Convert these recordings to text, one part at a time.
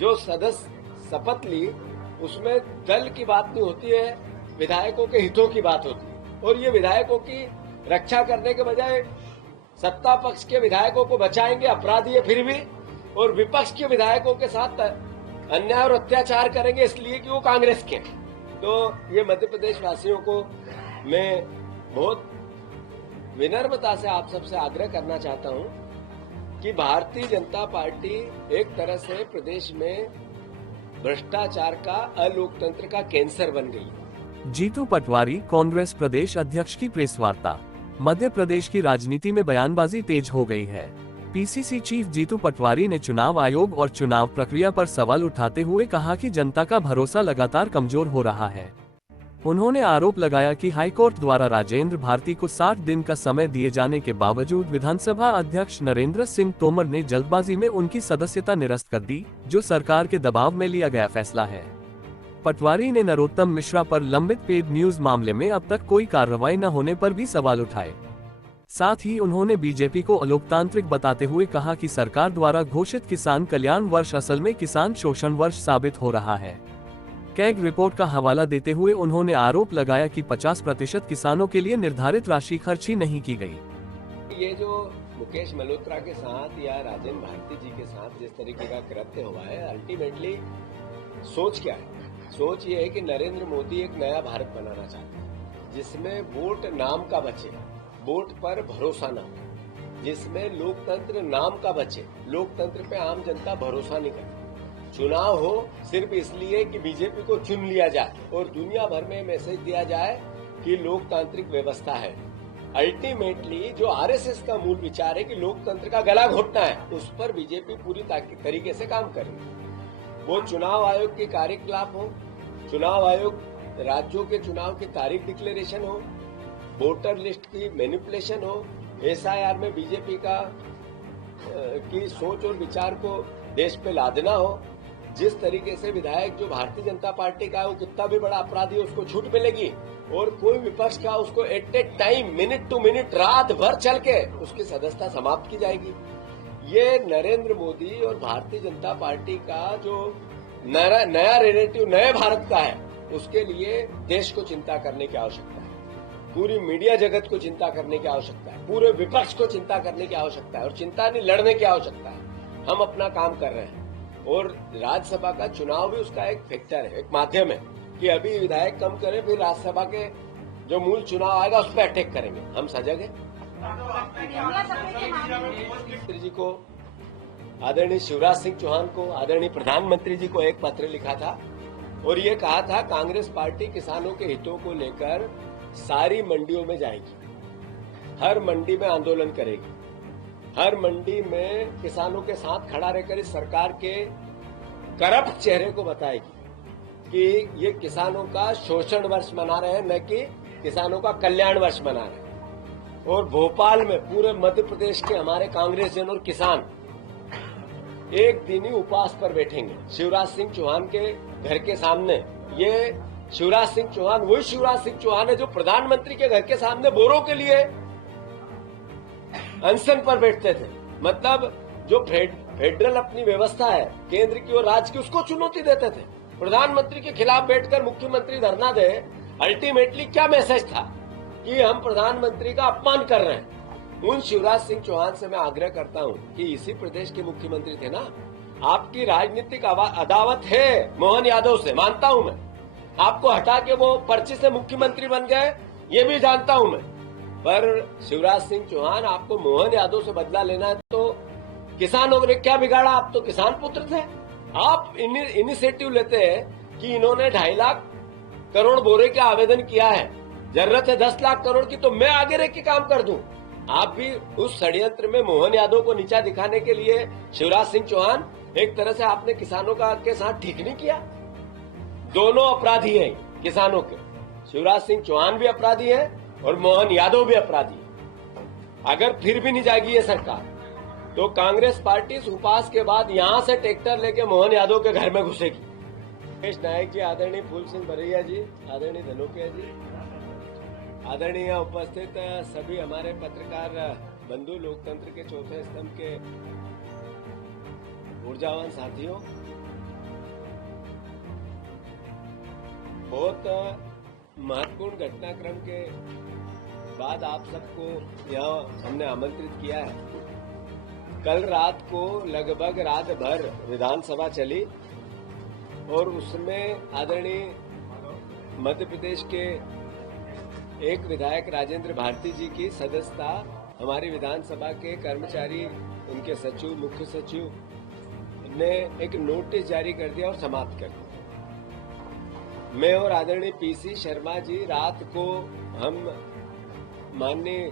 जो सदस्य शपथ ली उसमें दल की बात नहीं होती है, विधायकों के हितों की बात होती है। और ये विधायकों की रक्षा करने के बजाय सत्ता पक्ष के विधायकों को बचाएंगे, अपराधी है फिर भी, और विपक्ष के विधायकों के साथ अन्याय और अत्याचार करेंगे इसलिए कि वो कांग्रेस के। तो ये मध्य प्रदेश वासियों को मैं बहुत विनम्रता से आप सबसे आग्रह करना चाहता हूं कि भारतीय जनता पार्टी एक तरह से प्रदेश में भ्रष्टाचार का, अलोकतंत्र का कैंसर बन गई। जीतू पटवारी, कांग्रेस प्रदेश अध्यक्ष की प्रेस वार्ता। मध्य प्रदेश की राजनीति में बयानबाजी तेज हो गई है। पीसीसी चीफ जीतू पटवारी ने चुनाव आयोग और चुनाव प्रक्रिया पर सवाल उठाते हुए कहा कि जनता का भरोसा लगातार कमजोर हो रहा है। उन्होंने आरोप लगाया कि हाईकोर्ट द्वारा राजेंद्र भारती को 60 दिन का समय दिए जाने के बावजूद विधानसभा अध्यक्ष नरेंद्र सिंह तोमर ने जल्दबाजी में उनकी सदस्यता निरस्त कर दी, जो सरकार के दबाव में लिया गया फैसला है। पटवारी ने नरोत्तम मिश्रा पर लंबित पेड न्यूज मामले में अब तक कोई कार्रवाई न होने पर भी सवाल उठाए। साथ ही उन्होंने बीजेपी को अलोकतांत्रिक बताते हुए कहा कि सरकार द्वारा घोषित किसान कल्याण वर्ष असल में किसान शोषण वर्ष साबित हो रहा है। कैग रिपोर्ट का हवाला देते हुए उन्होंने आरोप लगाया कि 50% किसानों के लिए निर्धारित राशि खर्च ही नहीं की गई। ये जो मुकेश मल्होत्रा के साथ या राजेंद्र भारती जी के साथ जिस तरीके का कृत्य हुआ है, अल्टीमेटली सोच क्या है? सोच ये है कि नरेंद्र मोदी एक नया भारत बनाना चाहते हैं जिसमें वोट नाम का बचे, वोट पर भरोसा न हो, जिसमें लोकतंत्र नाम का बचे, लोकतंत्र पे आम जनता भरोसा नहीं करती। चुनाव हो सिर्फ इसलिए कि बीजेपी को चुन लिया जाए और दुनिया भर में मैसेज दिया जाए कि लोकतांत्रिक व्यवस्था है। अल्टीमेटली जो आरएसएस का मूल विचार है कि लोकतंत्र का गला घोटना है, उस पर बीजेपी पूरी तरीके से काम करेगी। वो चुनाव आयोग के कार्यकलाप हो, चुनाव आयोग राज्यों के चुनाव की तारीख डिक्लेरेशन हो, वोटर लिस्ट की मैनिपुलेशन हो, एसआईआर में बीजेपी की सोच और विचार को देश पे लादना हो, जिस तरीके से विधायक जो भारतीय जनता पार्टी का है वो कितना भी बड़ा अपराधी है उसको छूट मिलेगी, और कोई विपक्ष का उसको at a time, minute to minute, रात भर चल के उसकी सदस्यता समाप्त की जाएगी। ये नरेंद्र मोदी और भारतीय जनता पार्टी का जो नया नैरेटिव नए भारत का है, उसके लिए देश को चिंता करने की आवश्यकता है, पूरी मीडिया जगत को चिंता करने की आवश्यकता है, पूरे विपक्ष को चिंता करने की आवश्यकता है, और चिंता नहीं, लड़ने की आवश्यकता है। हम अपना काम कर रहे हैं और राज्यसभा का चुनाव भी उसका एक फैक्टर है, एक माध्यम है कि अभी विधायक कम करें, फिर राज्यसभा के जो मूल चुनाव आएगा उस पर अटैक करेंगे। हम सजग हैं। मुख्यमंत्री जी को, आदरणीय शिवराज सिंह चौहान को, आदरणीय प्रधानमंत्री जी को एक पत्र लिखा था और ये कहा था कांग्रेस पार्टी किसानों के हितों को लेकर सारी मंडियों में जाएगी, हर मंडी में आंदोलन करेगी, हर मंडी में किसानों के साथ खड़ा रहकर इस सरकार के करप्ट चेहरे को बताएगी कि ये किसानों का शोषण वर्ष मना रहे हैं, न कि किसानों का कल्याण वर्ष मना रहे हैं। और भोपाल में पूरे मध्य प्रदेश के हमारे कांग्रेस जन और किसान एक दिन ही उपवास पर बैठेंगे शिवराज सिंह चौहान के घर के सामने। ये शिवराज सिंह चौहान वही शिवराज सिंह चौहान है जो प्रधानमंत्री के घर के सामने बोरों के लिए अनशन पर बैठते थे। मतलब जो फेडरल अपनी व्यवस्था है केंद्र की और राज्य की, उसको चुनौती देते थे। प्रधानमंत्री के खिलाफ बैठकर मुख्यमंत्री धरना दे, अल्टीमेटली क्या मैसेज था कि हम प्रधानमंत्री का अपमान कर रहे हैं। उन शिवराज सिंह चौहान से मैं आग्रह करता हूं कि इसी प्रदेश के मुख्यमंत्री थे ना, आपकी राजनीतिक अदावत है मोहन यादव से, मानता हूं मैं। आपको हटा के वो पर्ची से मुख्यमंत्री बन गए, ये भी जानता हूं मैं। पर शिवराज सिंह चौहान, आपको मोहन यादव से बदला लेना है तो किसानों ने क्या बिगाड़ा? आप तो किसान पुत्र थे। आप इनिशिएटिव लेते हैं कि इन्होंने 2.5 लाख करोड़ बोरे का आवेदन किया है, जरूरत है 10 लाख करोड़ की, तो मैं आगे रह के काम कर दूं। आप भी उस षड्यंत्र में मोहन यादव को नीचा दिखाने के लिए शिवराज सिंह चौहान, एक तरह से आपने किसानों के साथ ठीक नहीं किया। दोनों अपराधी हैं किसानों के, शिवराज सिंह चौहान भी अपराधी है और मोहन यादव भी अपराधी है। अगर फिर भी नहीं जाएगी ये सरकार तो कांग्रेस पार्टी इस उपवास के बाद यहां से ट्रैक्टर लेके मोहन यादव के घर में घुसेगी। रमेश नायक जी, आदरणीय फूल सिंह बरैया जी, आदरणीय धनोपिया जी, आदरणीय उपस्थित सभी हमारे पत्रकार बंधु, लोकतंत्र के चौथे स्तंभ के ऊर्जावान साथियों, बहुत महत्वपूर्ण घटनाक्रम के बाद आप सबको यहाँ हमने आमंत्रित किया है। कल रात को लगभग रात भर विधानसभा चली और उसमें आदरणीय मध्य प्रदेश के एक विधायक राजेंद्र भारती जी की सदस्यता हमारी विधानसभा के कर्मचारी, उनके सचिव, मुख्य सचिव ने एक नोटिस जारी कर दिया और समाप्त कर दिया। मैं और आदरणीय पीसी शर्मा जी रात को हम माननीय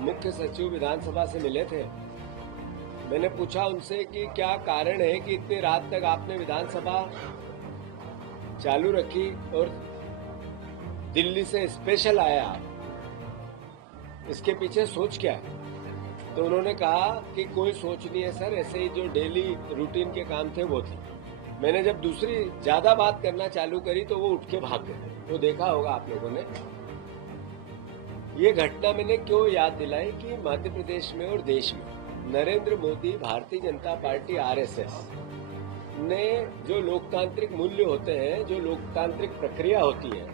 मुख्य सचिव विधानसभा से मिले थे। मैंने पूछा उनसे कि क्या कारण है कि इतनी रात तक आपने विधानसभा चालू रखी और दिल्ली से स्पेशल आया आप, इसके पीछे सोच क्या है? तो उन्होंने कहा कि कोई सोच नहीं है सर, ऐसे ही जो डेली रूटीन के काम थे वो थे। मैंने जब दूसरी ज्यादा बात करना चालू करी तो वो उठ के भाग गए। वो देखा होगा आप लोगों ने। ये घटना मैंने क्यों याद दिलाई कि मध्य प्रदेश में और देश में नरेंद्र मोदी, भारतीय जनता पार्टी, आरएसएस ने जो लोकतांत्रिक मूल्य होते हैं, जो लोकतांत्रिक प्रक्रिया होती है,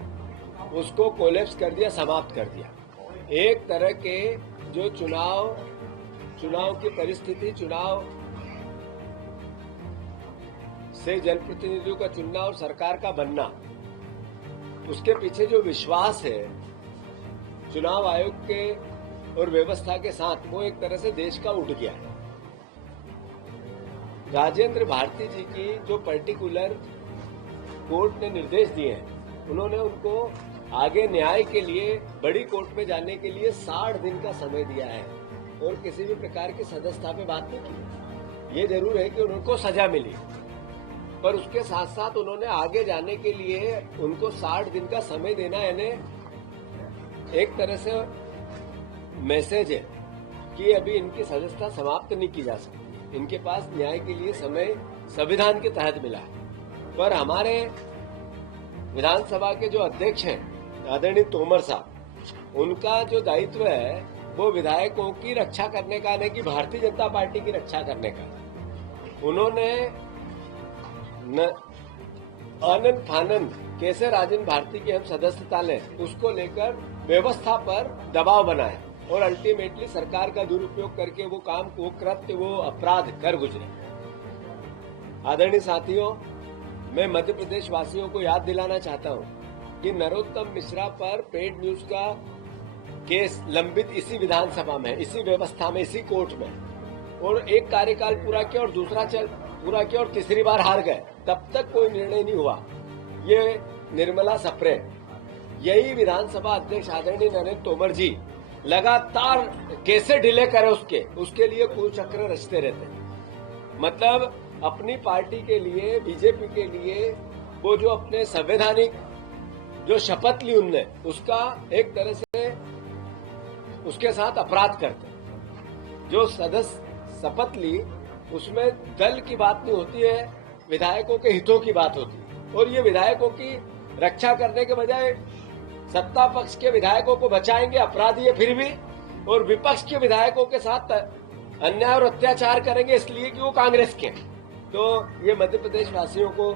उसको कोलैप्स कर दिया, समाप्त कर दिया। एक तरह के जो चुनाव की परिस्थिति, चुनाव से जनप्रतिनिधियों का चुनना और सरकार का बनना, उसके पीछे जो विश्वास है चुनाव आयोग के और व्यवस्था के साथ, वो एक तरह से देश का उठ गया है। राजेंद्र भारती जी की जो पर्टिकुलर कोर्ट ने निर्देश दिए हैं, उन्होंने उनको आगे न्याय के लिए बड़ी कोर्ट में जाने के लिए 60 दिन का समय दिया है और किसी भी प्रकार की सदस्यता पे बात नहीं की। ये जरूर है कि उनको सजा मिली, पर उसके साथ साथ उन्होंने आगे जाने के लिए उनको 60 दिन का समय देना, यानी एक तरह से मैसेज है कि अभी इनकी सदस्यता समाप्त नहीं की जा सकती। इनके पास न्याय के लिए समय संविधान के तहत मिला है। पर हमारे विधानसभा के जो अध्यक्ष हैं आदरणीय तोमर साहब, उनका जो दायित्व है वो विधायकों की रक्षा करने का, नहीं कि भारतीय जनता पार्टी की रक्षा करने का। उन्होंने आनंद फानंद कैसे राजेंद्र भारती की हम सदस्यता लें, उसको लेकर व्यवस्था पर दबाव बनाया और अल्टीमेटली सरकार का दुरुपयोग करके वो काम, वो कृत्य, वो अपराध कर गुजरे। आदरणीय साथियों, मैं मध्य प्रदेश वासियों को याद दिलाना चाहता हूं कि नरोत्तम मिश्रा पर पेड न्यूज का केस लंबित इसी विधानसभा में, इसी व्यवस्था में, इसी कोर्ट में, और एक कार्यकाल पूरा किया और दूसरा पूरा किया और तीसरी बार हार गए। तब तक कोई निर्णय नहीं हुआ। ये निर्मला सप्रे, यही विधानसभा अध्यक्ष आदरणीय नरेंद्र तोमर जी लगातार कैसे डिले करे उसके लिए कुचक्र रचते रहते हैं। मतलब अपनी पार्टी के लिए, बीजेपी के लिए, वो जो अपने संवैधानिक जो शपथ ली उनने, उसका एक तरह से उसके साथ अपराध करते। जो सदस्य शपथ ली उसमें दल की बात नहीं होती है, विधायकों के हितों की बात होती है। और ये विधायकों की रक्षा करने के बजाय सत्ता पक्ष के विधायकों को बचाएंगे, अपराधी है फिर भी, और विपक्ष के विधायकों के साथ अन्याय और अत्याचार करेंगे इसलिए कि वो कांग्रेस के। तो ये मध्य प्रदेश वासियों को